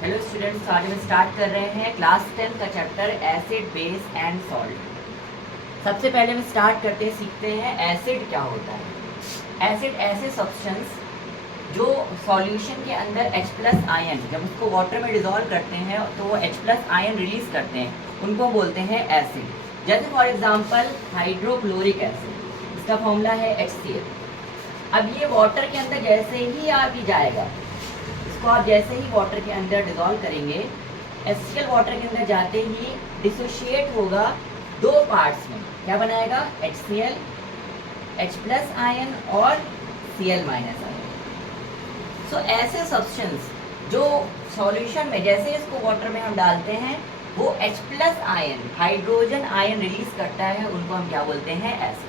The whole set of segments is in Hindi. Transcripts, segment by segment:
हेलो स्टूडेंट्स, तो आज हम स्टार्ट कर रहे हैं क्लास 10 का chapter acid base and salt. सबसे पहले हम स्टार्ट करते हैं, सीखते हैं एसिड क्या होता है। एसिड ऐसे सब्सटेंस जो सॉल्यूशन के अंदर H प्लस आयन, जब उसको वाटर में डिजोल्व करते हैं तो वो H प्लस आयन रिलीज करते हैं, उनको बोलते हैं एसिड। जैसे फॉर एग्जांपल हाइड्रोक्लोरिक एसिड, इसका फॉर्मूला है HCl। अब ये वाटर के अंदर जैसे ही आ भी जाएगा, इसको आप जैसे ही वाटर के अंदर डिजोल्व करेंगे, HCl वाटर के अंदर जाते ही डिसोशिएट होगा दो पार्ट्स में। क्या बनाएगा? HCl, H प्लस आयन और Cl माइनस आयन। सो ऐसे सब्सटेंस जो सॉल्यूशन में जैसे इसको वाटर में हम डालते हैं वो H plus ion, hydrogen ion release करता है, उनको हम क्या बोलते हैं? एसिड्स।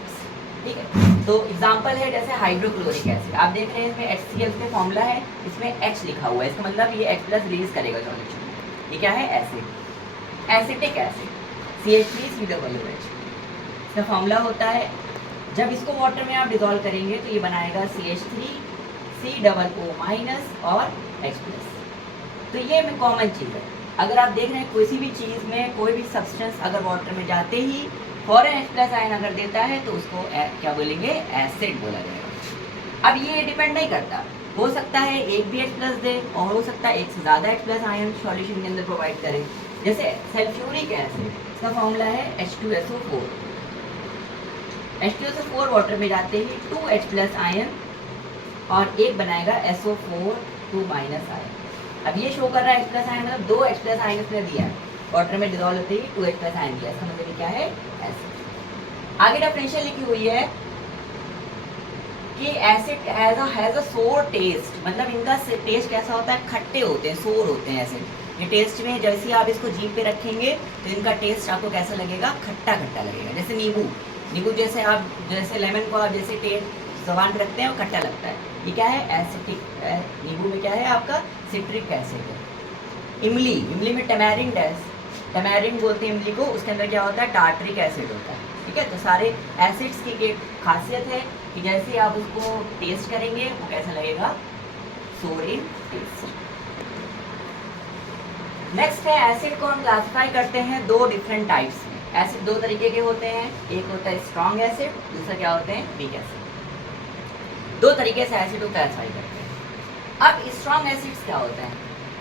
ठीक है, तो एग्जांपल है जैसे हाइड्रोक्लोरिक एसिड। आप देख रहे हैं इसमें HCl का फॉर्मूला है, इसमें H लिखा हुआ है, इसका मतलब ये H प्लस रिलीज करेगा सॉल्यूशन में। ये क्या है? एसिड। एसिटिक एसिड CH3COOH, इसका फॉर्मूला होता है, जब इसको वाटर में आप डिजोल्व करेंगे तो ये बनाएगा CH3COO माइनस और H प्लस। तो ये में कॉमन चीज़ है। अगर आप देख रहे हैं किसी भी चीज़ में कोई भी सब्सटेंस अगर वाटर में जाते ही फॉरन H प्लस आयन अगर देता है तो उसको क्या बोलेंगे? एसिड बोला जाएगा। अब ये डिपेंड नहीं करता, हो सकता है एक भी H प्लस दे और हो सकता है एक से ज़्यादा H प्लस आयन सॉल्यूशन के अंदर प्रोवाइड करें। जैसे सल्फ्यूरिक एसिड, इसका फॉर्मूला है H2SO4। H2SO4 वाटर में जाते ही 2H प्लस आयन और एक बनाएगा SO4 2 माइनस आयन। अब ये शो कर रहा है H प्लस आयन, मतलब 2 H प्लस आयन इसने दिया है, वाटर में डिजोल्व होते ही 2 H प्लस आयन दिया, इसका मतलब क्या है? एसिड। आगे डेफिनेशन लिखी हुई है कि एसिड हैज अ सोर टेस्ट, मतलब इनका टेस्ट कैसा होता है? खट्टे होते हैं, सोर होते हैं एसिड। ये टेस्ट में जैसे ही आप इसको जीभ पे रखेंगे तो इनका टेस्ट आपको कैसा लगेगा? खट्टा खट्टा लगेगा। जैसे नींबू जैसे आप जैसे लेमन को आप जैसे टेस्ट जबान पे रखते हैं वो खट्टा लगता है, ये क्या है? एसिटिक। नींबू में क्या है आपका? सिट्रिक एसिड है। इमली में टैमारिंड बोलते हैं इमली को, उसके अंदर क्या होता है? टार्टरिक एसिड होता है। ठीक है, तो सारे एसिड्स की एक खासियत है कि जैसे आप उसको टेस्ट करेंगे वो कैसा लगेगा? सोर इन टेस्ट। नेक्स्ट है एसिड को हम क्लासिफाई करते हैं दो डिफरेंट टाइप्स में। एसिड दो तरीके के होते हैं, एक होता है स्ट्रॉन्ग एसिड, दूसरा क्या होते हैं? Weak acid. दो तरीके से एसिड को क्लासिफाई करते हैं। अब स्ट्रॉन्ग एसिड्स क्या होते हैं?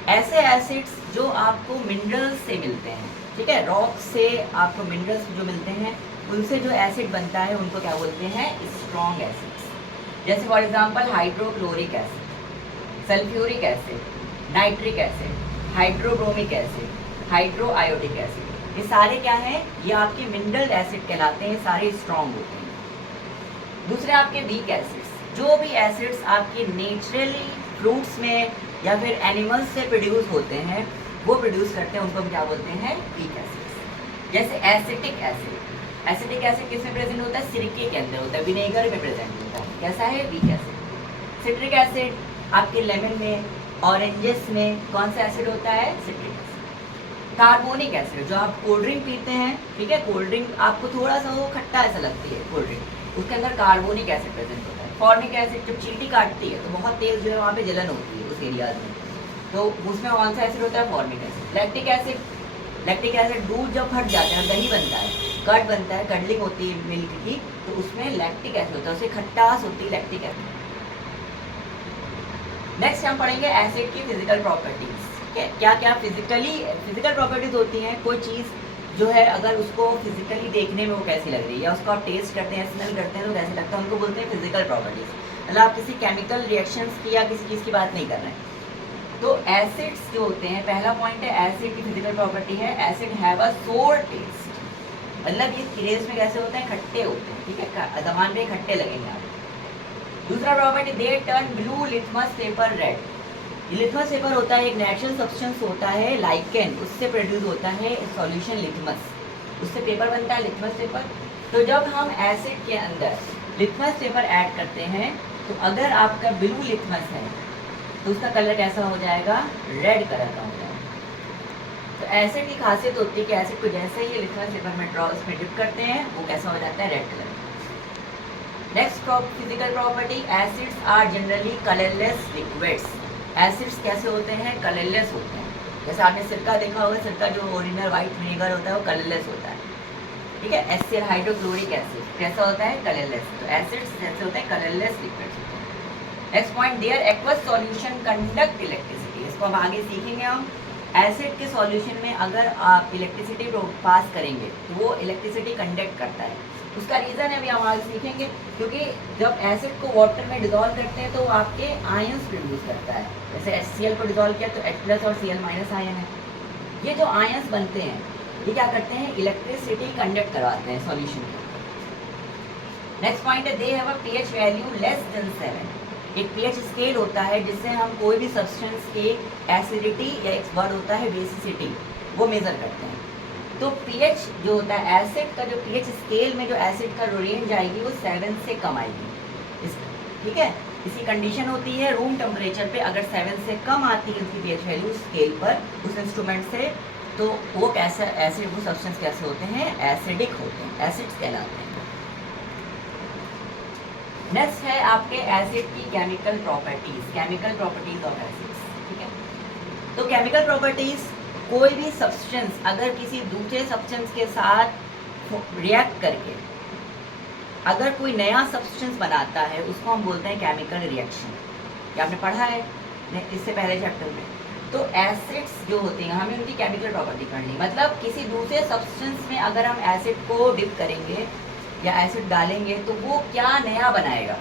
ऐसे एसिड्स जो आपको मिनरल्स से मिलते हैं। ठीक है, रॉक से आपको मिनरल्स जो मिलते हैं उनसे जो एसिड बनता है उनको क्या बोलते हैं? Strong acids. जैसे for example hydrochloric acid, sulphuric acid, nitric acid, hydrobromic acid, hydroiodic acid, ये सारे क्या हैं? ये आपके मिनरल एसिड कहलाते हैं, सारे स्ट्रॉन्ग होते हैं। दूसरे आपके वीक एसिड्स, जो भी एसिड्स आपके नेचुरली फ्रूट्स में या फिर एनिमल्स से प्रोड्यूस होते हैं वो प्रोड्यूस करते हैं, उनको हम क्या बोलते हैं? Weak acids. जैसे एसिटिक एसिड किस में प्रेजेंट होता है? सिरके के अंदर होता है, विनेगर में प्रेजेंट होता है। कैसा है? Weak acid. सिट्रिक एसिड आपके लेमन में, ऑरेंजेस में कौन सा एसिड होता है? Citric acid. कार्बोनिक एसिड, जो आप कोल्ड ड्रिंक पीते हैं, ठीक है, कोल्ड ड्रिंक आपको थोड़ा सा वो खट्टा ऐसा लगती है कोल्ड ड्रिंक, उसके अंदर कार्बोनिक एसिड प्रेजेंट होता है। फॉर्मिक एसिड, जब चींटी काटती है तो बहुत तेज जो है वहाँ पे जलन होती है उस एरियाज में, तो उसमें कौन सा एसिड होता है? Formic acid. लैक्टिक एसिड दूध जब फट जाता है, दही बनता है, कर्ड बनता है, कडलिंग होती है मिल्क की, तो उसमें लैक्टिक एसिड होता है, उससे खट्टास होती है लैक्टिक एसिड। नेक्स्ट हम पढ़ेंगे एसिड की फिजिकल प्रॉपर्टीज। क्या क्या फिजिकल प्रॉपर्टीज होती हैं? कोई चीज़ जो है अगर उसको फिजिकली देखने में वो कैसी लग रही है या उसको आप टेस्ट करते हैं, स्मेल करते हैं तो कैसे लगता है, उनको बोलते हैं फिजिकल प्रॉपर्टीज। मतलब आप किसी केमिकल रिएक्शंस की या किसी चीज़ की बात नहीं कर रहे हैं। तो एसिड्स जो होते हैं, पहला पॉइंट है एसिड की फिजिकल प्रॉपर्टी है एसिड हैव अ सोर टेस्ट, मतलब ये टेस्ट में कैसे होते हैं? खट्टे होते हैं। ठीक है, जबान पे खट्टे लगेंगे आप। दूसरा property, they turn blue litmus paper red. ये लिथमस पेपर होता है, एक नेचुरल सब्सटेंस होता है लाइकेन, उससे प्रोड्यूस होता है सॉल्यूशन लिथमस, उससे पेपर बनता है लिथमस पेपर। तो जब हम एसिड के अंदर लिथमस पेपर ऐड करते हैं तो अगर आपका ब्लू लिथमस है तो उसका कलर कैसा हो जाएगा? रेड कलर का हो जाएगा। तो एसिड की खासियत होती है कि एसिड को जैसे ही लिथमस पेपर में उसमें डिप करते हैं वो कैसा हो जाता है? Red colour. Next physical property, acids are generally colourless liquids. Acids कैसे होते हैं? कलरलेस होते हैं। जैसे आपने सिरका देखा होगा, सिरका जो ओरिजिनल वाइट विनेगर होता है वो कलरलेस होता है, ठीक है। HCl हाइड्रोक्लोरिक एसिड कैसा होता है, कलरलेस। तो एसिड्स जैसे होते हैं कलरलेस लिक्विड्स होते हैं। Next point, their aqueous solution conduct electricity. इसको अब आगे सीखेंगे हम। एसिड के सॉल्यूशन में अगर आप इलेक्ट्रिसिटी पास करेंगे तो वो इलेक्ट्रिसिटी कंडक्ट करता है। उसका रीज़न है, अभी हम आगे सीखेंगे, क्योंकि जब एसिड को वाटर में डिजोल्व करते हैं तो वो आपके आयंस प्रोड्यूस करता है। जैसे HCl को डिजोल्व किया तो H+ और Cl- आयन है। ये जो आयंस बनते हैं ये क्या करते हैं, इलेक्ट्रिसिटी कंडक्ट करवाते हैं सॉल्यूशन में। नेक्स्ट पॉइंट है, they have a pH value less than 7। एक pH स्केल होता है जिससे हम कोई भी सब्सटेंस के एसिडिटी या एक वर्ड होता है बेसिसिटी, वो मेजर करते हैं। तो pH जो होता है एसिड का, जो pH स्केल में जो एसिड का रेंज आएगी वो 7 से कम आएगी, ठीक है। इसी कंडीशन होती है रूम टेम्परेचर पे, अगर 7 से कम आती है उसकी pH वैल्यू स्केल पर उस इंस्ट्रूमेंट से, तो वो कैसा एसिड, वो सब्सटेंस कैसे होते हैं, एसिडिक होते हैं, एसिड्स कहलाते हैं। नेक्स्ट है आपके एसिड की chemical properties, chemical properties of acids, ठीक है। तो केमिकल प्रॉपर्टीज, कोई भी सब्सटेंस अगर किसी दूसरे सब्सटेंस के साथ रिएक्ट करके अगर कोई नया सब्सटेंस बनाता है उसको हम बोलते हैं केमिकल रिएक्शन। ये आपने पढ़ा है इससे पहले चैप्टर में। तो एसिड्स जो होते हैं हमें उनकी केमिकल प्रॉपर्टी पढ़नी, मतलब किसी दूसरे सब्सटेंस में अगर हम एसिड को डिप करेंगे या एसिड डालेंगे तो वो क्या नया बनाएगा,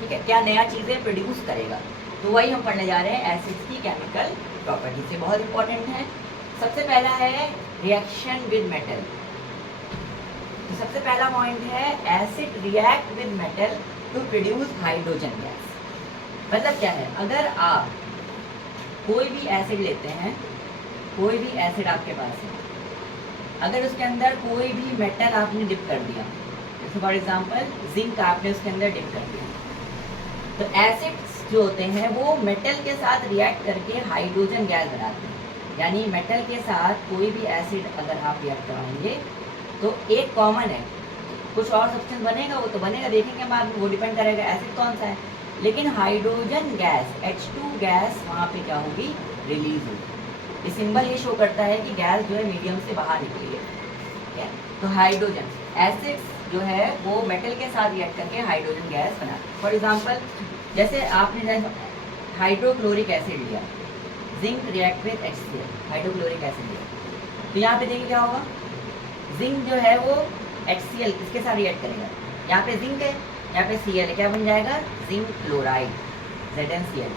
ठीक है, क्या नया चीज़ें प्रोड्यूस करेगा। तो वही हम पढ़ने जा रहे हैं, एसिड्स की केमिकल प्रॉपर्टी से बहुत इंपॉर्टेंट है। सबसे पहला है रिएक्शन विद मेटल। तो सबसे पहला पॉइंट है, acid react with metal to produce hydrogen gas. मतलब क्या है, अगर आप कोई भी एसिड लेते हैं, कोई भी एसिड आपके पास है, अगर उसके अंदर कोई भी मेटल आपने डिप कर दिया, जैसे फॉर एग्जांपल जिंक आपने उसके अंदर डिप कर दिया, तो एसिड्स जो होते हैं वो मेटल के साथ रिएक्ट करके हाइड्रोजन गैस बनाते हैं। यानी मेटल के साथ कोई भी एसिड अगर आप रिएक्ट कराएंगे तो एक कॉमन है, कुछ और सब्सटेंस बनेगा वो तो बनेगा, देखेंगे बाद में, वो डिपेंड करेगा एसिड कौन सा है, लेकिन हाइड्रोजन गैस H2 गैस वहाँ पे क्या होगी, रिलीज होगी। ये सिंबल ये शो करता है कि गैस जो है मीडियम से बाहर निकली है, ठीक है। तो हाइड्रोजन एसिड्स जो है वो मेटल के साथ रिएक्ट करके हाइड्रोजन गैस बनाते हैं। फॉर एग्जांपल जैसे आपने हाइड्रोक्लोरिक एसिड लिया, zinc react with HCl, hydrochloric acid लिया, तो यहाँ पे देखिए क्या होगा, जिंक जो है वो HCl किसके साथ रिएक्ट करेगा, यहाँ पे जिंक है, यहाँ पे Cl है, क्या बन जाएगा, जिंक क्लोराइड, ZnCl।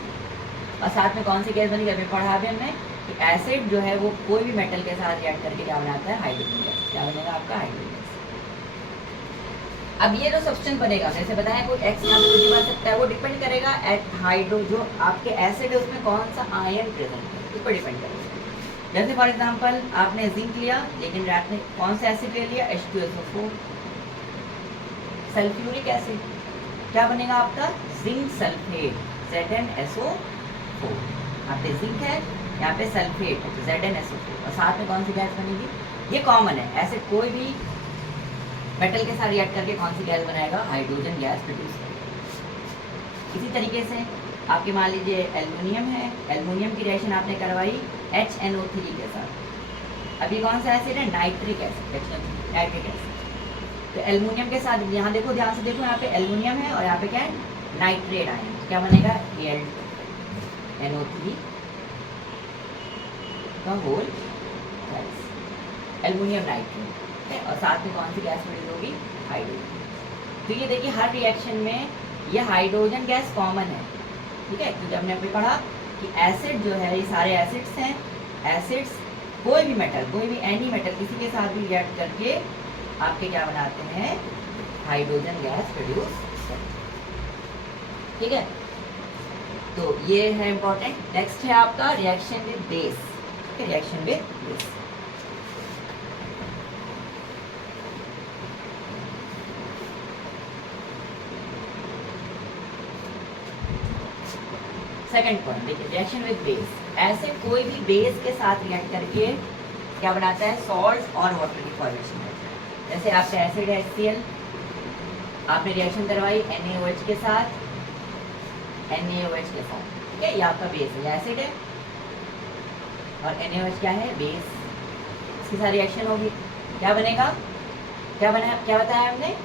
और साथ में कौन सी गैस बनेगी, अभी पढ़ा भी हमने कि एसिड जो है वो कोई भी मेटल के साथ रिएक्ट करके क्या बनाता है, हाइड्रोजन गैस। क्या बनेगा आपका, हाइड्रोजन गैस। अब ये जो सब्सटेंस बनेगा, जैसे बताया कोई एक्स यहाँ पे कुछ भी बन सकता है, वो डिपेंड करेगा हाइड्रो जो आपके एसिड है उसमें कौन सा आयन प्रेजेंट है, उस पर डिपेंड करेगा। जैसे फॉर एग्जांपल आपने जिंक लिया, लेकिन आपने कौन सा एसिड ले लिया, H2SO4, सल्फ्यूरिक एसिड, क्या बनेगा आपका, जिंक सल्फेट, ZnSO4। यहाँ पे जिंक है, यहाँ पे सल्फेट है, तो ZnSO4, और साथ में कौन सी गैस बनेगी, ये कॉमन है, एसिड कोई भी मेटल के साथ रिएक्ट करके कौन सी गैस बनाएगा, हाइड्रोजन गैस प्रोड्यूस करेगा। इसी तरीके से आपके मान लीजिए एल्युमिनियम है, एल्युमिनियम की रिएक्शन आपने करवाई HNO3 के साथ, अभी कौन सा एसिड है, नाइट्रिक एसिड, नाइट्रिक एसिड। तो एल्युमिनियम के साथ यहाँ देखो, ध्यान से देखो, यहाँ पे एल्युमिनियम है और यहाँ पे क्या है, नाइट्रेट आयन, क्या बनेगा, NO3 का होल एल्युमिनियम नाइट्रेट, और साथ में कौन सी गैस प्रोड्यूस होगी, हाइड्रोजन। तो ये देखिए हर रिएक्शन में ये हाइड्रोजन गैस कॉमन है, ठीक है, क्योंकि हमने अभी पढ़ा कि एसिड जो है ये सारे एसिड्स हैं, एसिड्स कोई भी मेटल, कोई भी एनी मेटल किसी के साथ भी रिएक्ट करके आपके क्या बनाते हैं, हाइड्रोजन गैस प्रोड्यूस करते हैं, ठीक है। तो ये है इंपॉर्टेंट। नेक्स्ट है आपका reaction with base, reaction with base. Second point देखिए, रिएक्शन विद बेस, एसिड कोई भी बेस के साथ रिएक्ट करके क्या बनाता है, सॉल्ट और वाटर की फॉर्मेशन होता है। जैसे आपका एसिड है HCl, आपने रिएक्शन करवाई NaOH के साथ, NaOH के साथ, ठीक है, ये आपका बेस है, एसिड है, और NaOH क्या है, बेस। इसके साथ रिएक्शन होगी, क्या बनेगा, क्या बताया हमने,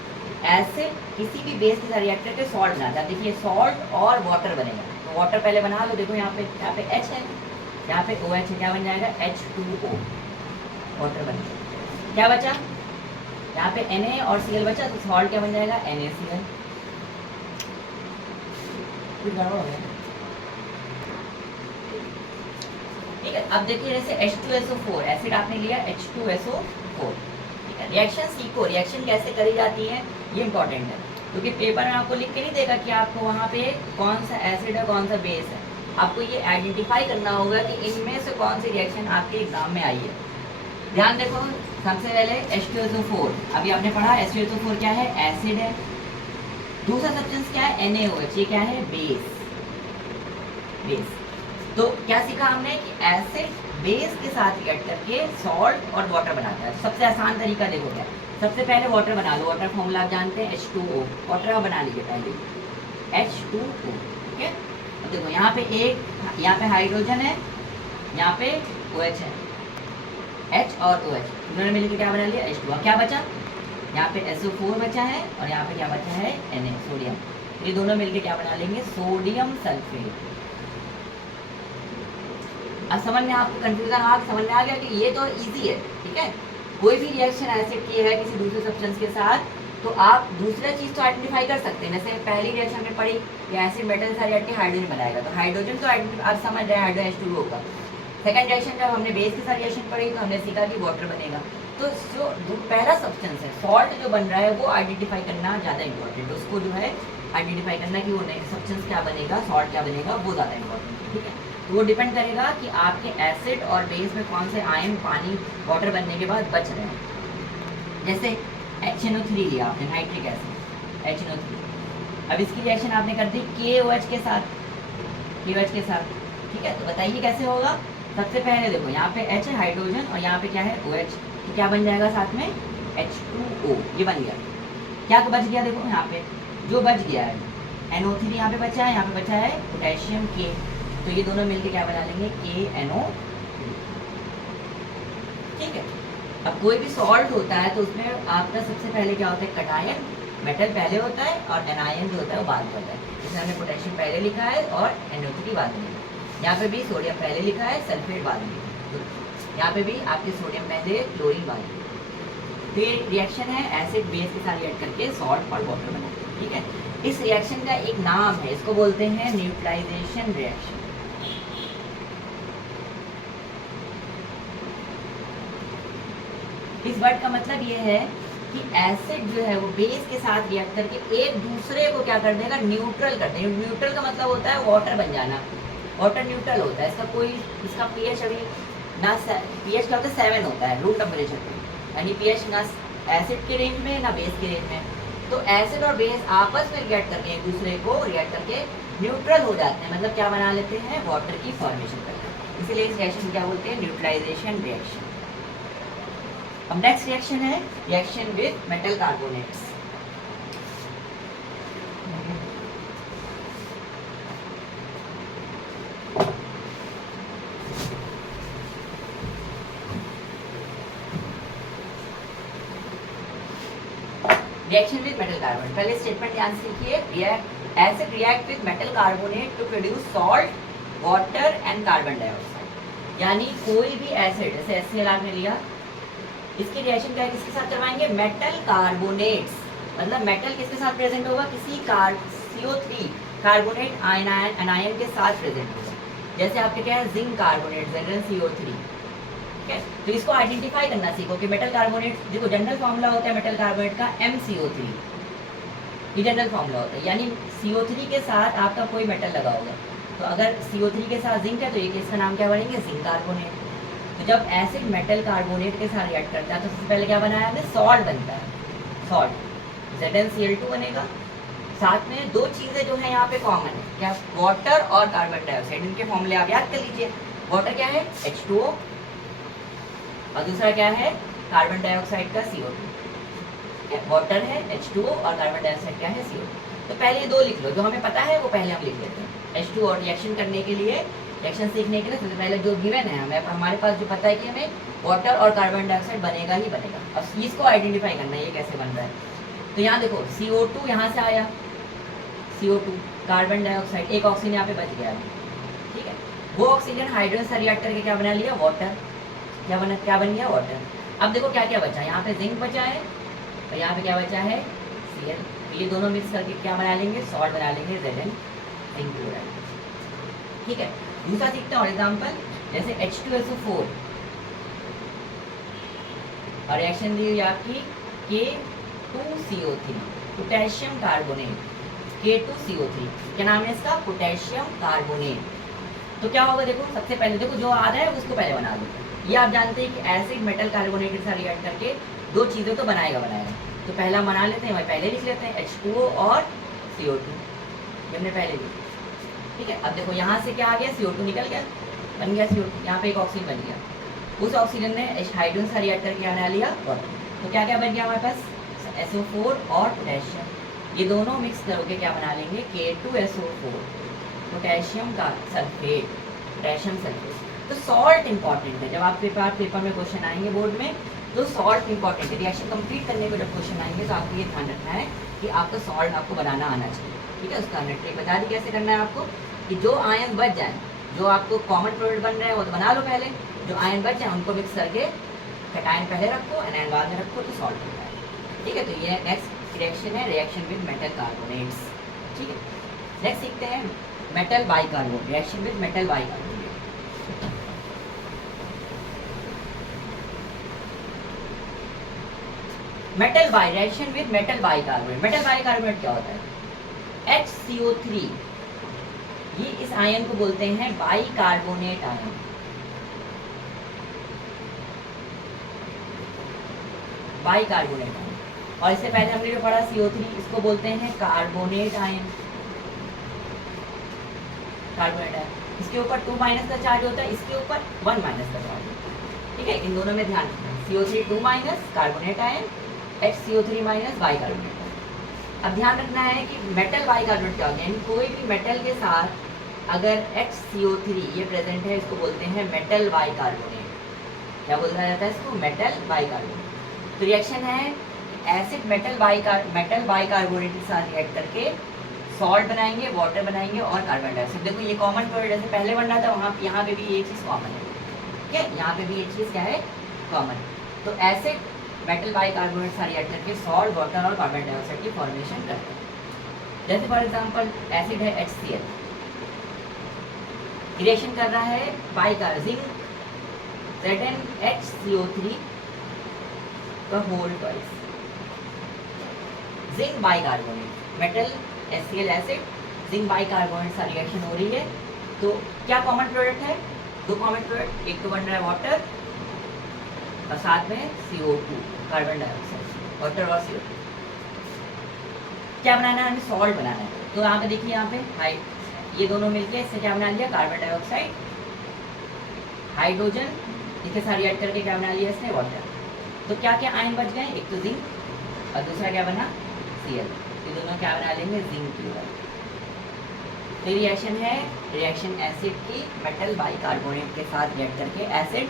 एसिड किसी भी बेस के साथ रिएक्ट करके सॉल्ट बनाता है। देखिए सॉल्ट और वाटर बनेगा, तो वाटर पहले बना लो। देखो यहाँ पे H है, यहाँ पे OH है, क्या बन जाएगा, H2O, वाटर बन जाएगा। क्या बचा, यहाँ पे Na और Cl बचा, तो सॉल्ट क्या बन जाएगा, NaCl। कुछ गड़बड़ हो गया, ठीक है। अब देखिए जैसे H2SO4 एसिड आपने लिया, H2SO4, ठीक है। रिएक्शन सीखो, रिएक्शन कैसे करी जाती है ये इंपॉर्टेंट है, क्योंकि पेपर में आपको लिख के नहीं देगा कि आपको वहाँ पे कौन सा एसिड है कौन सा बेस है। आपको ये आइडेंटिफाई करना होगा कि इनमें से कौन सी रिएक्शन आपके एग्जाम में आई है। ध्यान देखो, सबसे पहले H2SO4, अभी आपने पढ़ा H2SO4 क्या है, एसिड है। दूसरा सब्सटेंस क्या है, NaOH, ये क्या है, बेस। तो क्या सीखा हमने कि एसिड बेस के साथ रिएक्ट करके सॉल्ट और वाटर बनाता है। सबसे आसान तरीका देखो क्या, सबसे पहले वाटर बना लो, वाटर फॉर्मूला आप जानते हैं H2O, वाटर बना लीजिए पहले, H2O, ठीक है। अब देखो यहाँ पे यहाँ पे हाइड्रोजन है, यहाँ पे OH है, H और OH उन्होंने मिलकर क्या बना लिया, H2O। क्या बचा, यहाँ पे SO4 बचा है और यहाँ पे क्या बचा है, Na, सोडियम। ये दोनों मिलकर क्या बना लेंगे, सोडियम सल्फेट। अब समझ में आपको कंफ्यूजन समझ में आ गया कि ये तो इजी है, ठीक है। कोई भी रिएक्शन एसिड की है किसी दूसरे सब्सटेंस के साथ, तो आप दूसरा चीज़ तो आइडेंटिफाई कर सकते हैं। जैसे पहली रिएक्शन हमने पढ़ी कि एसिड मेटल सारे हट के हाइड्रोजन बनाएगा, तो हाइड्रोजन तो आप समझ रहे हैं, हाइड्रोजन H2O होगा। सेकंड रिएक्शन जब हमने बेस के साथ रिएक्शन पढ़ी तो हमने सीखा कि वाटर बनेगा। तो जो पहला सब्सटेंस है सॉल्ट जो बन रहा है वो आइडेंटिफाई करना ज़्यादा इंपॉर्टेंट है, उसको जो है आइडेंटिफाई करना कि वो सब्सटेंस क्या बनेगा, सॉल्ट क्या बनेगा, वो ज़्यादा इंपॉर्टेंट है, ठीक है। तो वो डिपेंड करेगा कि आपके एसिड और बेस में कौन से आयन पानी वाटर बनने के बाद बच रहे हैं। जैसे HNO3 लिया आपने, नाइट्रिक एसिड HNO3, अब इसकी रिएक्शन आपने कर दी KOH के साथ, ठीक है। तो बताइए कैसे होगा। सबसे पहले देखो यहाँ पे H है हाइड्रोजन और यहाँ पे क्या है OH, तो क्या बन जाएगा साथ में H2O, ये बन गया। क्या तो बच गया, देखो यहाँ पे जो बच गया है NO3 यहाँ पे बचा है, यहाँ पे बचा है पोटेशियम K, तो ये दोनों मिलके क्या बना लेंगे, KNO3, ठीक है। अब कोई भी सॉल्ट होता है तो उसमें आपका सबसे पहले क्या होता है, कटायन, मेटल पहले होता है और एनायन जो होता है वो बाद में होता है। इसमें हमने पोटेशियम पहले लिखा है और NO3 बाद में। यहाँ पे भी सोडियम पहले लिखा है, सल्फेट बाद में। तो यहाँ पे भी आपके सोडियम पहले, क्लोरीन बाद में। तो ये रिएक्शन है एसिड बेस के साथ रिएक्ट करके सॉल्ट और वाटर बनाते हैं, ठीक है। इस रिएक्शन का एक नाम है, इसको बोलते हैं न्यूट्रलाइजेशन रिएक्शन। इस वर्ड का मतलब ये है कि एसिड जो है वो बेस के साथ रिएक्ट करके एक दूसरे को क्या कर देगा, न्यूट्रल कर देगा। न्यूट्रल का मतलब होता है वाटर बन जाना, वाटर न्यूट्रल होता है। इसका pH अभी ना pH क्या होता है, 7 होता है रूम टेम्परेचर पे, यानी pH ना एसिड के रेंज में ना बेस के रेंज में। तो एसिड और बेस आपस में रिएक्ट करके एक दूसरे को रिएक्ट करके न्यूट्रल हो जाते हैं, मतलब क्या बना लेते हैं, वाटर की फॉर्मेशन करते हैं। इसीलिए इस रिएक्शन क्या बोलते हैं, न्यूट्रलाइजेशन रिएक्शन। अब नेक्स्ट रिएक्शन है reaction with metal carbonates. Reaction with metal carbonate, पहले स्टेटमेंट ध्यान से लिखिए, acid react with metal carbonate to produce salt, water and carbon dioxide. यानी कोई भी एसिड, जैसे HCl आपने लिया, इसकी रिएक्शन क्या है, किसके साथ करवाएंगे, मेटल कार्बोनेट्स। मतलब मेटल किसके साथ प्रेजेंट होगा, किसी CO3 कार्बोनेट आयन के साथ प्रेजेंट होगा। जैसे आपके क्या है, जिंक कार्बोनेट ZnCO3, ठीक है। तो इसको आइडेंटिफाई करना सीखो कि मेटल कार्बोनेट, देखो जनरल फॉर्मूला होता है मेटल कार्बोनेट का MCO3, ये जनरल फॉर्मूला होता है। यानी CO3 के साथ आपका कोई मेटल लगा होगा, तो अगर CO3 के साथ जिंक है तो ये इसका नाम क्या बनेंगे, जिंक कार्बोनेट। तो जब एसिड मेटल कार्बोनेट के साथ रिएक्ट करता है तो सबसे पहले क्या बनाया हमने, सॉल्ट बनता है, सॉल्ट ZnCl2 बनेगा। साथ में दो चीज़ें जो है यहाँ पे कॉमन है, क्या, वाटर और कार्बन डाइऑक्साइड। इनके फॉर्मूले आप याद कर लीजिए। वाटर क्या है, H2O, और दूसरा क्या है, कार्बन डाइऑक्साइड का CO2। वाटर है H2O और कार्बन डाइऑक्साइड क्या है, CO2। तो पहले ये दो लिख लो, जो हमें पता है वो पहले हम लिख लेते हैं। H2O रिएक्शन करने के लिए रिएक्शन सीखने के लिए सबसे पहले जो गिवन है हमें, हमारे पास जो पता है कि हमें वाटर और कार्बन डाइऑक्साइड बनेगा ही बनेगा। अब इसको आइडेंटिफाई करना है ये कैसे बन रहा है। तो यहाँ देखो CO2 यहाँ से आया, CO2 कार्बन डाइऑक्साइड, एक ऑक्सीजन यहाँ पे बच गया अभी, ठीक है। वो ऑक्सीजन हाइड्रोजन से रिएक्ट करके क्या बना लिया, वाटर। क्या बन गया, वाटर। अब देखो क्या क्या बचा, यहाँ पे जिंक बचा है और यहाँ पे क्या बचा है, Cl। तो ये दोनों मिक्स करके क्या बना लेंगे, सॉल्ट बना लेंगे, Zn जिंक क्लोराइड, ठीक है। दूसरा सीखते हैं और एग्जाम्पल, जैसे H2SO4 और रिएक्शन दी हुई आपकी K2CO3 पोटेशियम कार्बोनेट, K2CO3 क्या नाम है इसका, पोटेशियम कार्बोनेट। तो क्या होगा देखो, सबसे पहले देखो जो आ रहा है उसको पहले बना दो। ये आप जानते हैं कि एसिड मेटल कार्बोनेट के साथ रिएक्ट करके दो चीज़ों को बनाएगा। तो पहला बना लेते हैं, पहले लिख लेते हैं H2O और CO2, ये हमने पहले लिखा, ठीक है। अब देखो यहाँ से क्या आ गया, CO2 निकल गया, बन गया CO2, यहाँ पे एक ऑक्सीजन बन गया, उस ऑक्सीजन ने हाइड्रोजन से रिएक्ट करके बना लिया वाटर। तो क्या क्या बन गया हमारे पास, SO4 और पोटेशियम, ये दोनों मिक्स करके क्या बना लेंगे, K2SO4 पोटेशियम का सल्फेट, पोटेशियम सल्फेट। तो सॉल्ट इंपॉर्टेंट है, जब आपके पास पेपर में क्वेश्चन आएंगे बोर्ड में तो सॉल्ट इंपॉर्टेंट है। रिएक्शन कंप्लीट करने में जब क्वेश्चन आएंगे तो आपको ये ध्यान रखना है कि आपको सॉल्ट आपको बनाना आना चाहिए, ठीक है। उसका हमने ट्रिक बता दी कैसे करना है आपको, कि जो आयन बच जाए, जो आपको कॉमन प्रोडक्ट बन रहे हैं वो तो बना लो पहले, जो आयन बच जाए उनको मिक्स करके कैटायन पहले रखो, एनायन बाद में रखो, तो सॉल्ट बनता है, ठीक है। तो ये नेक्स्ट रिएक्शन है, रिएक्शन विद मेटल कार्बोनेट्स, ठीक है। नेक्स्ट सीखते हैं metal bicarbonate, reaction with metal bicarbonate. Metal by reaction with metal bicarbonate. Metal bicarbonate क्या होता है, HCO3, ये इस आयन को बोलते हैं बाइकार्बोनेट आयन। बाइकार्बोनेट आयन, और इससे पहले हमने जो पढ़ा CO3, इसको बोलते हैं कार्बोनेट आयन, कार्बोनेट आयन। इसके ऊपर 2 माइनस का चार्ज होता है, इसके ऊपर 1 माइनस का चार्ज होता है, ठीक है। इन दोनों में ध्यान रखना, CO3 2 minus carbonate ion, HCO3 minus bicarbonate. अब ध्यान रखना है कि मेटल बाइकार्बोनेट क्या होता है, कोई भी मेटल के साथ अगर HCO3 ये प्रेजेंट है, इसको बोलते हैं मेटल बाइकार्बोनेट। क्या बोला जाता है इसको, मेटल बाइकार्बोनेट। तो रिएक्शन है एसिड मेटल बाइकार्बोनेट के साथ रिएक्ट करके सॉल्ट बनाएंगे, वाटर बनाएंगे और कार्बन डाइऑक्साइड। देखो ये कॉमन प्रोडक्ट जैसे पहले बन रहा था, वहाँ यहाँ पे भी ये चीज़ कॉमन है, ठीक है। यहाँ पे भी ये चीज़ क्या है, कॉमन। तो एसिड मेटल बाइकार्बोनेट साथ रिएक्ट करके सॉल्ट, वाटर और कार्बन डाइऑक्साइड की फॉर्मेशन करते हैं। जैसे फॉर एग्जांपल एसिड है HCl, रिएक्शन कर रहा है बाइकार्बोनेट ZnHCO3 का whole twice, zinc bicarbonate, metal HCl acid, zinc bicarbonate साथ रिएक्शन हो रही है। तो क्या कॉमन प्रोडक्ट है, दो कॉमन प्रोडक्ट, एक तो बन रहा है वाटर और साथ में CO2 कार्बन डाइऑक्साइड, वाटर और CO2। क्या बनाना है, हमें सॉल्ट बनाना है। तो यहाँ पे देखिए, यहाँ पे ये दोनों मिलके इससे क्या बना लिया, कार्बन डाइऑक्साइड, हाइड्रोजन, इसके साथ रिएक्ट करके क्या बना लिया इसने, वाटर। तो क्या क्या आयन बच गए, एक तो जिंक और दूसरा क्या बना, Cl। ये दोनों क्या बना लेंगे, जिंक क्लोराइड। तो रिएक्शन है रिएक्शन एसिड की मेटल बाइकार्बोनेट के साथ रिएक्ट करके एसिड,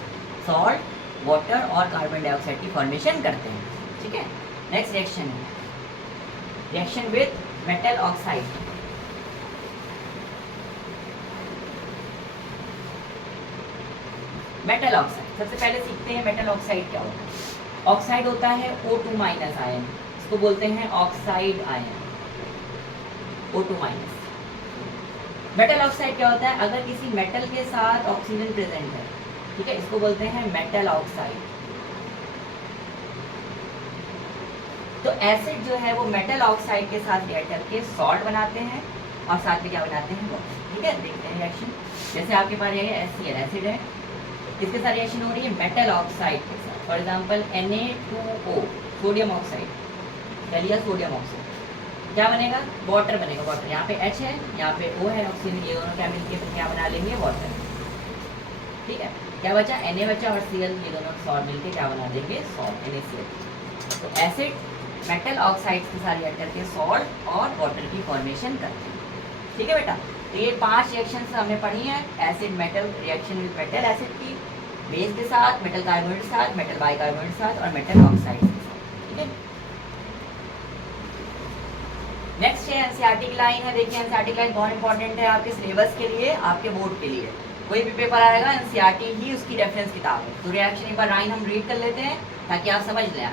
सॉल्ट, वाटर और कार्बन डाइऑक्साइड की फॉर्मेशन करते हैं, ठीक है। नेक्स्ट रिएक्शन है reaction with metal oxide. Metal oxide सबसे पहले सीखते हैं मेटल ऑक्साइड क्या होता है। ऑक्साइड होता है O2 माइनस आयन, इसको बोलते हैं oxide ion, O2 minus. Metal oxide क्या होता है, अगर किसी मेटल के साथ ऑक्सीजन प्रेजेंट है, ठीक है, इसको बोलते हैं मेटल ऑक्साइड। तो एसिड जो है वो मेटल ऑक्साइड के साथ रिएक्ट करके सॉल्ट बनाते हैं और साथ में क्या बनाते हैं, वाटर, ठीक है। देखते हैं रिएक्शन, जैसे आपके पास ये HCl एसिड है, किसके साथ रिएक्शन हो रही है, मेटल ऑक्साइड के साथ। For example Na2O sodium oxide, क्या लिया, सोडियम ऑक्साइड, क्या बनेगा, वाटर बनेगा, वाटर। यहाँ पे H है, यहाँ पे O है ऑक्सीजन, ये दोनों क्या मिलकर क्या बना लेंगे, वाटर, ठीक है। क्या बचा, Na बचा और Cl, ये दोनों सॉल्ट मिलके क्या बना देंगे, सॉल्ट, NaCl। तो एसिड मेटल ऑक्साइड के साथ रिएक्ट करके सॉल्ट और वाटर की फॉर्मेशन करते हैं, ठीक है बेटा। तो ये 5 रिएक्शंस हमने पढ़ी हैं acid metal reaction with metal acid की, बेस के साथ, मेटल कार्बोनेट के साथ, मेटल बाइकार्बोनेट के साथ और मेटल ऑक्साइड के साथ। ठीक है, नेक्स्ट है एनसीईआरटी की लाइन है। देखिए एनसीईआरटी की लाइन बहुत इंपॉर्टेंट है आपके सिलेबस के लिए, आपके बोर्ड के लिए। कोई भी पेपर आएगा एनसीईआरटी ही उसकी रेफरेंस किताब है। तो रिएक्शन एक बार लाइन हम रीड कर लेते हैं ताकि आप समझ लें।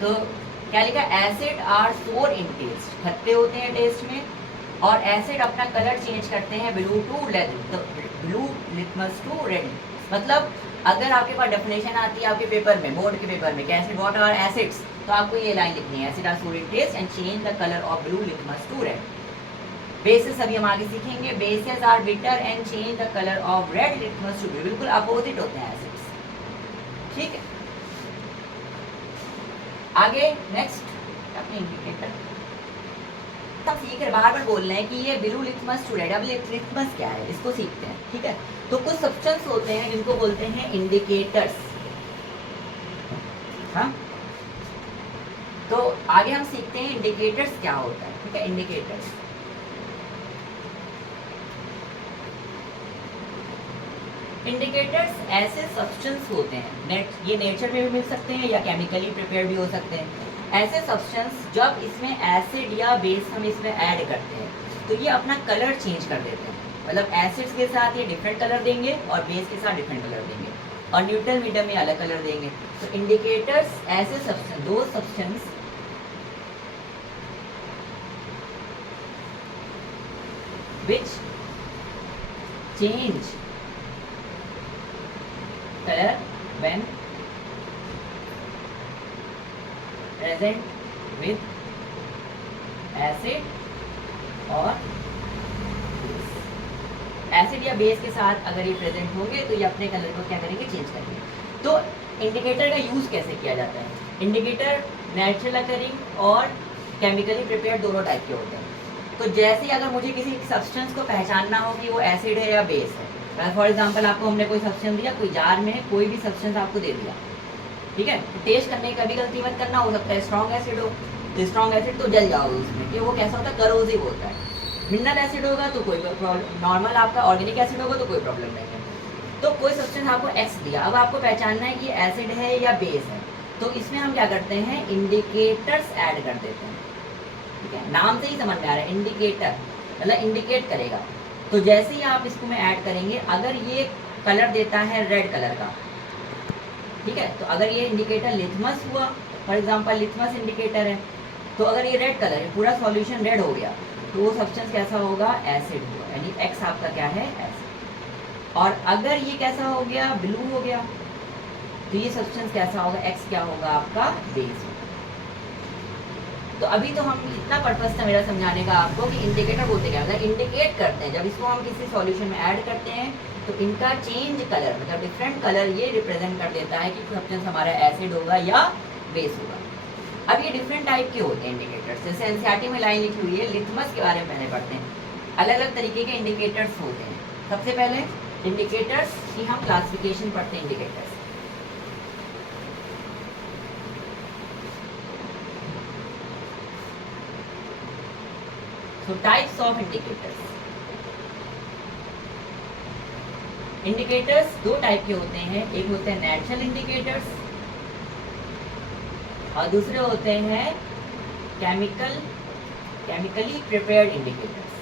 तो क्या लिखा, acid are sour in test, खट्टे होते हैं टेस्ट में, और एसिड अपना कलर चेंज करते हैं ब्लू टू रेड, तो ब्लू लिटमस टू रेड। मतलब अगर आपके पास डेफिनेशन आती है आपके पेपर में, बोर्ड के पेपर में, एसिड व्हाट आर एसिड्स, तो आपको ये लाइन लिखनी है, acid are sour in taste and change the colour of blue litmus to red. Bases अभी हम आगे सीखेंगे, bases are bitter and change the colour of red litmus to blue, बिल्कुल अपोजिट होते हैं एसिड्स। ठीक है, आगे नेक्स्ट अपने इंडिकेटर हम सीख रहे, बार बार बोल रहे हैं कि ये ब्लू लिटमस टू रेड। अब लिटमस क्या है इसको सीखते हैं। ठीक है, तो कुछ सब्सटेंस होते हैं जिनको बोलते हैं इंडिकेटर्स। हाँ, तो आगे हम सीखते हैं इंडिकेटर्स क्या होता है। ठीक है, इंडिकेटर्स इंडिकेटर्स ऐसे सब्सटेंस होते हैं, ये नेचर में भी मिल सकते हैं या केमिकली प्रिपेयर भी हो सकते हैं। ऐसे सब्सटेंस जब इसमें एसिड या बेस हम इसमें ऐड करते हैं तो ये अपना कलर चेंज कर देते हैं। मतलब एसिड्स के साथ ये डिफरेंट कलर देंगे और बेस के साथ डिफरेंट कलर देंगे और न्यूट्रल मीडियम में अलग कलर देंगे। तो इंडिकेटर्स ऐसे सब्सटेंस, दो substance which change color when present with acid और base। एसिड या बेस के साथ अगर ये प्रेजेंट होंगे तो ये अपने कलर को क्या करेंगे, चेंज करेंगे। तो इंडिकेटर का यूज कैसे किया जाता है, इंडिकेटर नेचुरल अकरिंग और केमिकली प्रिपेयर्ड दोनों टाइप के होते हैं। तो जैसे अगर मुझे किसी सब्सटेंस को पहचानना हो कि वो एसिड है या बेस है, फॉर एग्जांपल आपको हमने कोई सब्सटेंस दिया, कोई जार में कोई भी सब्सटेंस आपको दे दिया, ठीक है, तो टेस्ट करने की कभी गलती मत करना, हो सकता है स्ट्रॉन्ग एसिड हो, तो स्ट्रॉन्ग एसिड तो जल जाओगे उसमें, कि वो कैसा होता है, करोसिव होता है। मिनरल एसिड होगा तो कोई प्रॉब्लम, नॉर्मल आपका ऑर्गेनिक एसिड होगा तो कोई प्रॉब्लम नहीं है। तो कोई सब्सटेंस आपको एक्स दिया, अब आपको पहचानना है कि एसिड है या बेस है, तो इसमें हम क्या करते हैं, इंडिकेटर्स ऐड कर देते हैं। ठीक है, नाम से ही समझ में आ रहा है, इंडिकेटर मतलब इंडिकेट करेगा। तो जैसे ही आप इसको में ऐड करेंगे, अगर ये कलर देता है रेड कलर का, ठीक है, तो अगर ये इंडिकेटर लिथमस हुआ, फॉर एग्जांपल लिथमस इंडिकेटर है, तो अगर ये रेड कलर है, पूरा सॉल्यूशन रेड हो गया, तो वो सब्सटेंस कैसा होगा, एसिड होगा, यानी एक्स आपका क्या है, एसिड। और अगर ये कैसा हो गया, ब्लू हो गया, तो ये सब्सटेंस कैसा होगा, एक्स क्या होगा आपका, बेस। तो अभी तो हम इतना पर्पस था मेरा समझाने का आपको कि इंडिकेटर बोलते क्या, मतलब इंडिकेट करते हैं, जब इसको हम किसी सॉल्यूशन में ऐड करते हैं तो इनका चेंज कलर, मतलब डिफरेंट कलर ये रिप्रेजेंट कर देता है कि सब्सटेंस हमारा एसिड होगा या बेस होगा। अब ये डिफरेंट टाइप के होते हैं इंडिकेटर्स, जैसे एनसीईआरटी में लाइन लिखी हुई है, लिथमस के बारे में पहले पढ़ते हैं। अलग अलग तरीके के इंडिकेटर्स होते हैं। सबसे पहले इंडिकेटर्स की हम क्लासिफिकेशन पढ़ते हैं, indicators. So types of indicators, indicators दो टाइप के होते हैं, एक होते हैं नेचुरल इंडिकेटर्स और दूसरे होते हैं केमिकली प्रिपेयर्ड इंडिकेटर्स।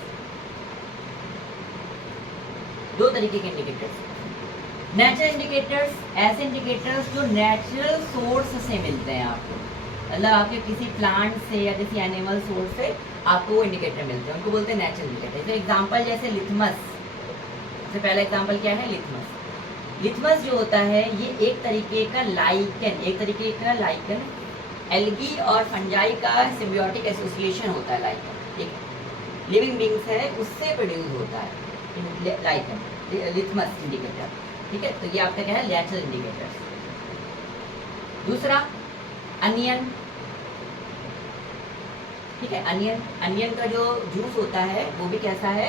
दो तरीके के इंडिकेटर्स। नेचुरल इंडिकेटर्स ऐसे इंडिकेटर्स जो नेचुरल सोर्स से मिलते हैं आपको, मतलब आपके किसी प्लांट से या किसी एनिमल सोर्स से आपको वो इंडिकेटर मिलते हैं, उनको बोलते हैं नेचुरल इंडिकेटर। तो एग्जांपल जैसे लिथमस, सबसे पहला एग्जांपल क्या है, लिथमस। लिथमस जो होता है ये एक तरीके का लाइकन, एल्गी और फंजाई का सिम्बियोटिक एसोसिएशन होता है। लाइकन एक लिविंग बींग्स है, उससे प्रोड्यूस होता है लाइकन, लिथमस इंडिकेटर। ठीक है, तो ये आपका क्या है, नेचुरल इंडिकेटर। दूसरा अनियन, ठीक है, अनियन का जो जूस होता है वो भी कैसा है,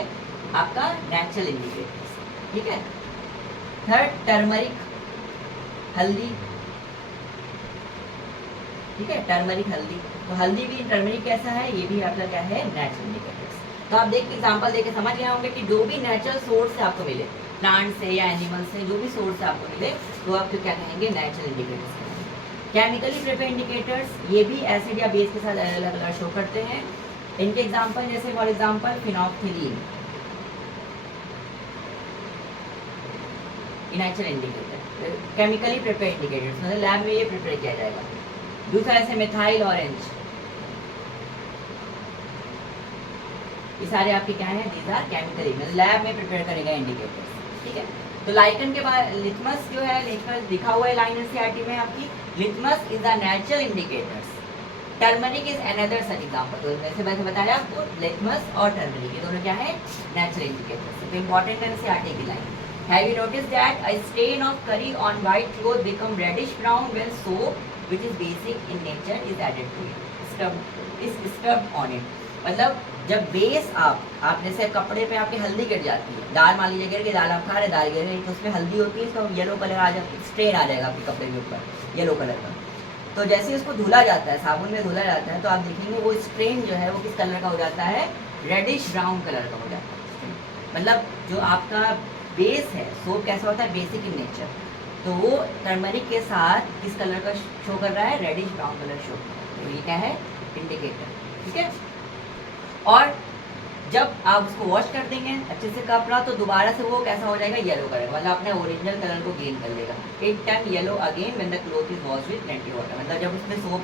आपका नेचुरल इंडिकेटर। ठीक है। थर्ड टर्मरिक, हल्दी, ठीक है, टर्मरिक हल्दी, तो हल्दी भी, टर्मरिक कैसा है, ये भी आपका क्या है, नेचुरल इंडिकेटर्स। तो आप देख के एग्जाम्पल देके समझ गए होंगे कि जो भी नेचुरल सोर्स से आपको मिले, प्लांट से या एनिमल से, जो भी सोर्स से आपको मिले, तो आप क्या कहेंगे, नेचुरल इंडिकेटर्स कहेंगे। केमिकली प्रिपेयर्ड इंडिकेटर्स, ये भी एसिड या बेस के साथ अलग अलग शो करते हैं। इनके एग्जाम्पल जैसे for example phenolphthalein, natural indicator, chemically prepared indicators, मतलब लैब में ये प्रिपेयर किया जाएगा। दूसरा ऐसे मिथाइल ऑरेंज, ये सारे आपके क्या हैं, दीज आर केमिकली, मतलब लैब में प्रिपेयर करेगा इंडिकेटर्स, ठीक है। तो लाइकन के बाद लिटमस जो है, लिटमस लिखा हुआ है लाइन एनसीईआरटी में आपकी, litmus is the natural indicators, turmeric is another such example. तो वैसे मैंने बताया आपको लिटमस और टर्मरिक ये दोनों क्या है, नेचुरल इंडिकेटर्स। तो इंपॉर्टेंट एनसीईआरटी की line, have you notice that a stain of curry on white cloth become reddish brown when soap which is basic in nature is added to it, scrub on it. मतलब जब बेस आपने से कपड़े पे आपकी हल्दी गिर जाती है, दाल मान लीजिए गिर गई, दाल आप खा रहे, दाल गिर गई, तो उसमें हल्दी होती है, इसका येलो कलर आ जाता, स्ट्रेन आ जाएगा आपके कपड़े के ऊपर येलो कलर का। तो जैसे उसको धुला जाता है, साबुन में धुला जाता है, तो आप देखेंगे वो स्ट्रेन जो है वो किस कलर का हो जाता है, रेडिश ब्राउन कलर का हो जाता है। मतलब जो आपका बेस है, सोप कैसा होता है, बेसिक इन नेचर, तो वो टर्मरिक के साथ किस कलर का शो कर रहा है, रेडिश ब्राउन कलर शो कर रहा है। तो ये क्या है, इंडिकेटर, ठीक है। और जब आप उसको वॉश कर देंगे अच्छे से कपड़ा, तो दोबारा से वो कैसा हो जाएगा, येलो कलर, मतलब अपने ओरिजिनल कलर को गेन कर लेगा। It turn yellow again when the cloth is wash with plenty water. मतलब जब उसमें सोप,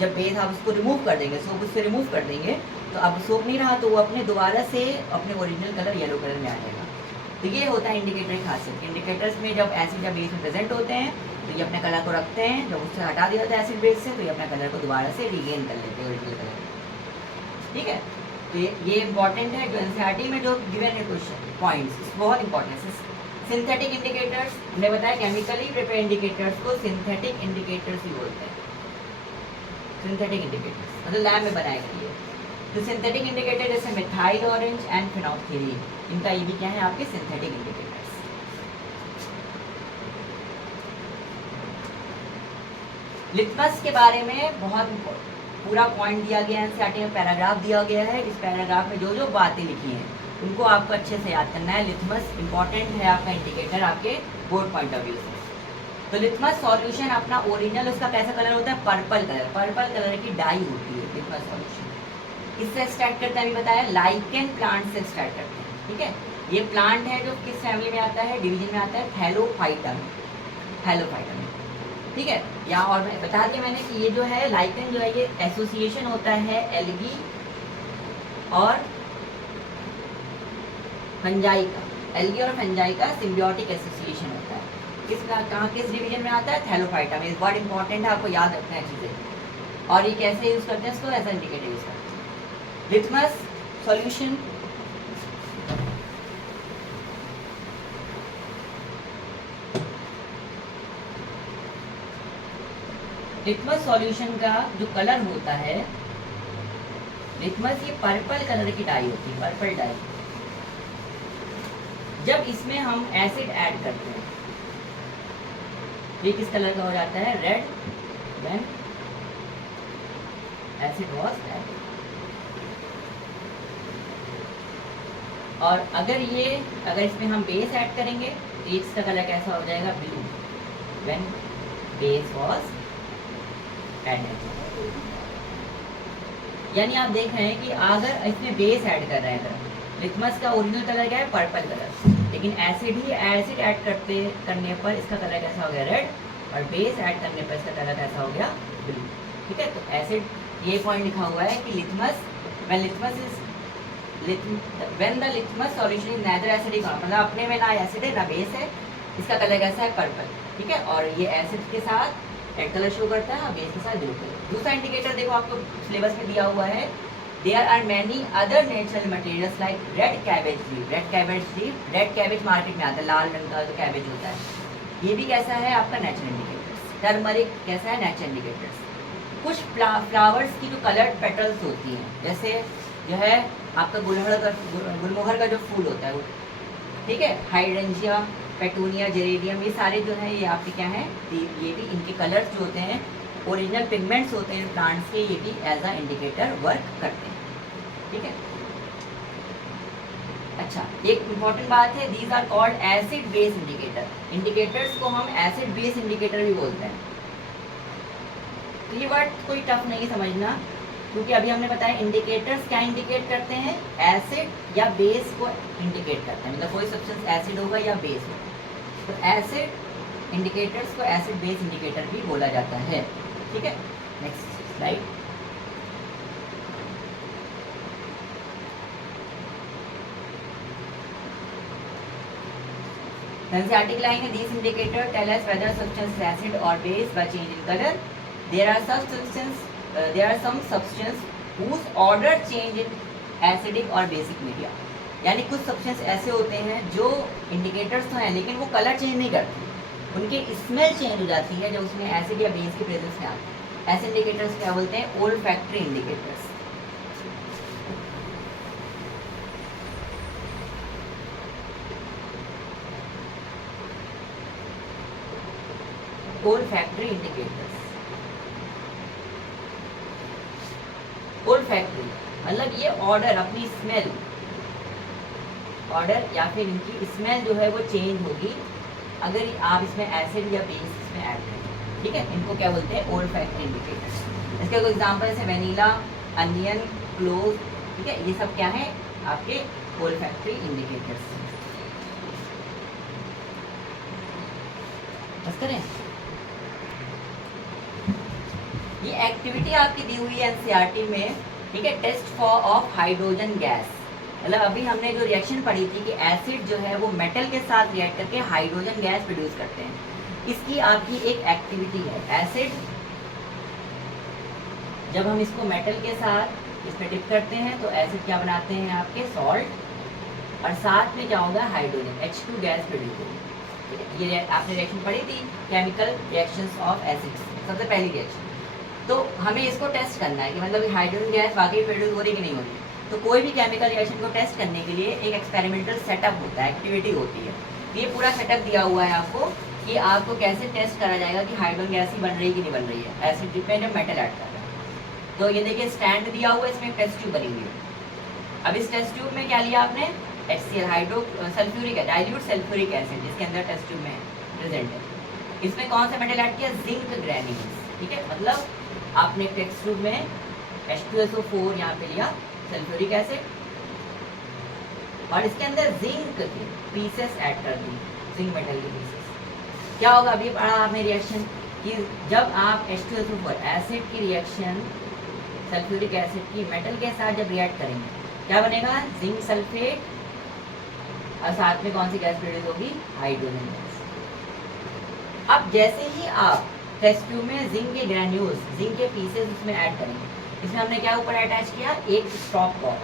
जब बेस आप उसको रिमूव कर देंगे, सोप उससे रिमूव कर देंगे, तो अब सोप नहीं रहा, तो वो अपने दोबारा से अपने ओरिजिनल कलर येलो कलर में आ जाएगा। तो ये होता है इंडिकेटर की खासियत। इंडिकेटर्स में जब एसिड या बेस में प्रेजेंट होते हैं, तो ये अपने कलर को रखते हैं, जब उससे हटा दिया जाता है एसिड बेस से, तो ये अपने कलर को दोबारा से रिगेन कर लेते हैं ओरिजिनल कलर, ठीक है। तो ये इंपॉर्टेंट है, जो एनसीईआरटी में जो गिवन है क्वेश्चन पॉइंट्स, बहुत इंपॉर्टेंट है। सिंथेटिक इंडिकेटर्स, हमने बताया केमिकली प्रिपेयर इंडिकेटर्स को सिंथेटिक इंडिकेटर्स ही बोलते हैं। सिंथेटिक इंडिकेटर्स मतलब लैब में बनाए गए। तो सिंथेटिक इंडिकेटर जैसे मिथाइल ऑरेंज एंड फिनोल्फथलीन, इनका ये भी क्या है, आपके सिंथेटिक इंडिकेटर्स। लिटमस के बारे में बहुत पूरा पॉइंट दिया गया है एनसीईआरटी में, पैराग्राफ दिया गया है। इस पैराग्राफ में जो जो बातें लिखी हैं उनको आपको अच्छे से याद करना है। लिटमस इंपॉर्टेंट है आपका इंडिकेटर आपके बोर्ड पॉइंट ऑफ व्यू से। तो लिटमस सॉल्यूशन अपना ओरिजिनल उसका कैसा कलर होता है, पर्पल कलर, पर्पल कलर की डाई होती है लिटमस सॉल्यूशन। किससे स्टार्ट करते हैं, अभी बताया, लाइकेन प्लांट से स्टार्ट करते हैं, ठीक है। ये प्लांट है जो किस फैमिली में आता है, डिवीजन में आता है, थैलोफाइटा में, थैलोफाइटा में, ठीक है। या और मैं बता दिया मैंने कि ये जो है लाइकेन जो है, ये एसोसिएशन होता है एल्गी और फंजाई का, एल्गी और फंजाई का सिम्बियोटिक एसोसिएशन होता है। किस डिवीजन में आता है, थैलोफाइटा में। इस वर्ड इंपॉर्टेंट है, आपको याद रखना है चीज़ें। और ये कैसे यूज़ करते हैं इसको, ऐसा इंडिकेटर यूज़ करते हैं। लिटमस सॉल्यूशन लिटमस सॉल्यूशन का जो कलर होता है, लिटमस ये पर्पल कलर की डाई होती है, पर्पल डाई। जब इसमें हम एसिड ऐड करते हैं, ये किस कलर का हो जाता है, red, when acid was added. और अगर इसमें हम बेस ऐड करेंगे, तो इसका कलर कैसा हो जाएगा, blue, when base was added. यानी आप देख रहे हैं कि अगर इसमें बेस ऐड कर रहे हैं, लिटमस का ओरिजिनल कलर क्या है, पर्पल कलर, लेकिन एसिड ऐड करने पर इसका कलर कैसा हो गया, रेड, और बेस ऐड करने पर इसका कलर कैसा हो गया, ब्लू, ठीक है। तो एसिड, ये पॉइंट लिखा हुआ है कि litmus when the litmus solution is nether acidic, मतलब अपने में ना एसिड है ना बेस है, इसका कलर कैसा है, पर्पल, ठीक है। और ये एसिड के साथ रेड कलर शो करता है और बेस के साथ ब्लू कलर। दूसरा इंडिकेटर देखो आपको सिलेबस में दिया हुआ है, there are many other natural materials like red cabbage leaf. Red cabbage market में आता है, लाल रंग का जो कैबेज होता है, ये भी कैसा है आपका नेचुरल इंडिकेटर्स। टर्मरिक कैसा है, नेचुरल इंडिकेटर्स। कुछ फ्लावर्स की जो कलर्ड पेटल्स होती हैं, जैसे जो है आपका गुलमोहर का जो फूल होता है वो, ठीक है, हाइड्रेंजिया, पेटूनिया, जेरेनियम, ये सारे जो है ये आपके क्या हैं, ये भी इनके कलर्स जो होते हैं, ओरिजिनल पिगमेंट्स होते हैं प्लांट्स के, ये भी एज अ इंडिकेटर वर्क करते हैं, ठीक है। अच्छा, एक इम्पॉर्टेंट बात है, these are called acid base indicator. Indicators को हम एसिड बेस इंडिकेटर भी बोलते हैं। तो ये वर्ड कोई टफ नहीं समझना, क्योंकि अभी हमने बताया इंडिकेटर्स क्या इंडिकेट करते हैं, एसिड या बेस को इंडिकेट करते हैं, मतलब कोई सब्सटेंस एसिड होगा या बेस होगा। तो एसिड इंडिकेटर्स को एसिड बेस इंडिकेटर भी बोला जाता है। ठीक है, नेक्स्ट स्लाइड। Hanseatic line है, these indicators tell us whether substance is acid or base by change in color. There are some substance whose order change in acidic or basic media. यानी कुछ सब्सटेंस ऐसे होते हैं जो इंडिकेटर्स तो हैं लेकिन वो कलर चेंज नहीं करते, उनकी स्मेल चेंज हो जाती है जब उसमें एसिड या बेस की प्रेजेंस में आते हैं। ऐसे इंडिकेटर्स क्या बोलते हैं, olfactory indicators. Olfactory indicators. Olfactory मतलब ये ऑर्डर, अपनी स्मेल, ऑर्डर या फिर इनकी स्मेल जो है वो चेंज होगी अगर आप इसमें एसिड या बेस इसमें ऐड करें। ठीक है, इनको क्या बोलते हैं, ओल्फैक्टरी इंडिकेटर्स। इसके कोई एग्जांपल जैसे वेनिला, अनियन, क्लोव। ठीक है, ये सब क्या है आपके ओल्फैक्टरी इंडिकेटर्स। बस करें, ये एक्टिविटी आपकी दी हुई है एनसीईआरटी में। ठीक है, test for of hydrogen gas, मतलब अभी हमने जो रिएक्शन पढ़ी थी कि एसिड जो है वो मेटल के साथ रिएक्ट करके हाइड्रोजन गैस प्रोड्यूस करते हैं, इसकी आपकी एक एक्टिविटी है। एसिड जब हम इसको मेटल के साथ इस पे डिप करते हैं तो एसिड क्या बनाते हैं आपके, सॉल्ट, और साथ में क्या होगा, हाइड्रोजन H2 गैस प्रोड्यूस होगी। ये आपने रिएक्शन पढ़ी थी, केमिकल रिएक्शंस ऑफ एसिड्स, सबसे पहली रिएक्शन। तो हमें इसको टेस्ट करना है कि मतलब हाइड्रोजन गैस वाकई प्रोड्यूस हो रही कि नहीं हो रही। तो कोई भी केमिकल रिएक्शन को टेस्ट करने के लिए एक एक्सपेरिमेंटल सेटअप होता है, एक्टिविटी होती है। ये पूरा सेटअप दिया हुआ है आपको कि आपको कैसे टेस्ट करा जाएगा कि हाइड्रोजन गैस ही बन रही है कि नहीं बन रही है एसिड ट्यूब में जब मेटल ऐड कर रहा है। तो ये देखिए स्टैंड दिया हुआ है, इसमें टेस्ट ट्यूब बनी हुई है। अब इस टेस्ट ट्यूब में क्या लिया आपने, HCl हाइड्रो सल्फ्यूरिक है, डाइल्यूट सल्फ्यूरिक एसिड, जिसके अंदर टेस्ट ट्यूब में प्रेजेंट है। इसमें कौन सा मेटल ऐड किया, जिंक ग्रैन्यूल्स। ठीक है, मतलब आपने टेस्ट ट्यूब में H2SO4 यहाँ पे लिया, सल्फ्यूरिक एसिड, और इसके अंदर जिंक की पीसेस ऐड कर दी, जिंक मेटल की पीसेस। क्या होगा, अभी पढ़ा आपने रिएक्शन कि जब आप H2SO4 एसिड की रिएक्शन सल्फ्यूरिक एसिड की मेटल के साथ जब रिएक्ट करेंगे क्या बनेगा, जिंक सल्फेट, और साथ में कौन सी गैस प्रोड्यूस होगी, हाइड्रोजन गैस। अब जैसे ही आप टेस्ट ट्यूब में जिंक के ग्रैन्यूल्स, जिंक के पीसेस उसमें ऐड करेंगे, इसमें हमने क्या ऊपर अटैच किया, एक stop cork,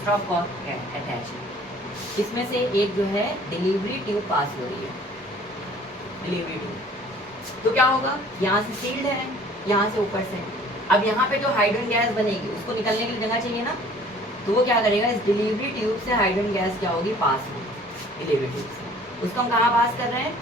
stop cork attach. इसमें से एक जो है डिलीवरी ट्यूब पास हो रही है, डिलीवरी ट्यूब। तो क्या होगा, यहाँ से सील्ड है, यहाँ से ऊपर से। अब यहाँ पे जो हाइड्रोजन गैस बनेगी उसको निकलने के लिए जगह चाहिए ना, तो वो क्या करेगा, इस डिलीवरी ट्यूब से हाइड्रोजन गैस क्या होगी, पास होगी डिलीवरी ट्यूब से। उसको हम कहाँ पास कर रहे हैं,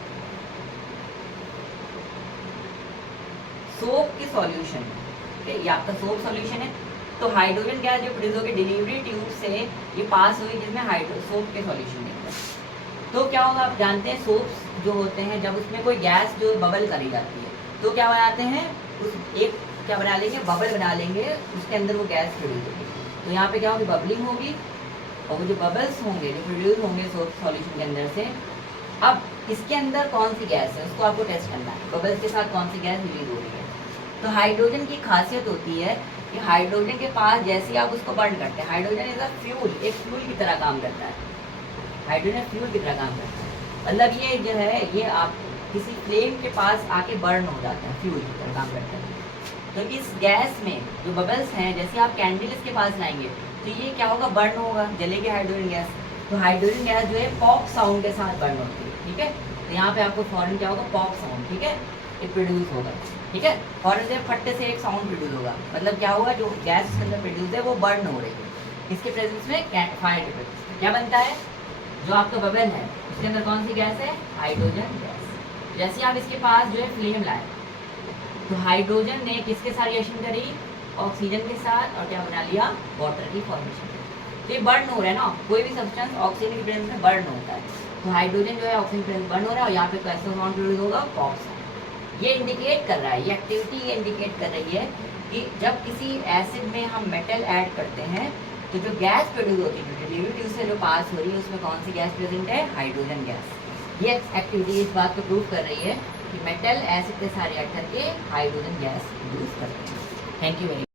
सोप के सॉल्यूशन में। ठीक है, ये आपका सोप सॉल्यूशन है, तो हाइड्रोजन गैस जो प्रोड्यूस होगी डिलीवरी ट्यूब से ये पास हुई, जिसमें सोप के सॉल्यूशन में। तो क्या होगा, आप जानते हैं सोप्स जो होते हैं जब उसमें कोई गैस जो बबल करी जाती है तो क्या बनाते हैं, उस एक क्या बना लेंगे, बबल बना लेंगे, उसके अंदर वो गैस प्रोड्यूस होगी। तो यहाँ पे क्या होगी, बबलिंग होगी, और वो जो बबल्स होंगे जो प्रोड्यूस होंगे सोप सॉल्यूशन के अंदर से, अब इसके अंदर कौन सी गैस है उसको आपको टेस्ट करना है, बबल्स के साथ कौन सी गैस रिलीज हो रही है। तो हाइड्रोजन की खासियत होती है कि हाइड्रोजन के पास जैसे आप उसको बर्न करते हैं, हाइड्रोजन इज अ फ्यूल, एक फ्यूल की तरह काम करता है, हाइड्रोजन फ्यूल की तरह काम करता है। मतलब ये जो है ये आप किसी फ्लेम के पास आके बर्न हो जाता है, फ्यूल की तरह काम करता है। तो इस गैस में जो बबल्स हैं, जैसे आप कैंडल इसके पास लाएंगे तो ये क्या होगा, बर्न होगा, जलेगी हाइड्रोजन गैस। तो हाइड्रोजन गैस जो है पॉप साउंड के साथ बर्न होती है। ठीक है, तो यहाँ पे आपको फॉरन क्या होगा, पॉप साउंड। ठीक है, ये प्रोड्यूस होगा। ठीक है, फॉरन से फट्टे से एक साउंड प्रोड्यूस होगा, मतलब क्या होगा, जो गैस इसके अंदर प्रोड्यूस है वो बर्न हो रही है। इसके प्रेजेंस में फायर के प्रेजेंस क्या बनता है, जो आपका बबल है उसके अंदर कौन सी गैस है, हाइड्रोजन गैस। जैसे आप इसके पास जो है फ्लेम लाए तो हाइड्रोजन ने किसके साथ रिएक्शन करी, ऑक्सीजन के साथ, और क्या बना लिया, वाटर की फॉर्मेशन। तो ये बर्न हो रहा है ना, कोई भी सब्सटेंस ऑक्सीजन की प्रेजेंस में बर्न होता है, तो हाइड्रोजन जो है ऑक्सीजन प्रेजेंस बर्न हो रहा है और यहाँ पे कैसा साउंड प्रोड्यूस होगा, पॉप साउंड। ये इंडिकेट कर रहा है, ये एक्टिविटी ये इंडिकेट कर रही है कि जब किसी एसिड में हम मेटल ऐड करते हैं तो जो गैस प्रोड्यूस होती है, जो डिलीवरी ट्यूब से जो पास हो रही है, उसमें कौन सी गैस प्रेजेंट है, हाइड्रोजन गैस। ये एक्टिविटी इस बात को प्रूव कर रही है कि मेटल एसिड के साथ रिएक्ट करके हाइड्रोजन गैस प्रोड्यूस करते हैं। Thank you very much.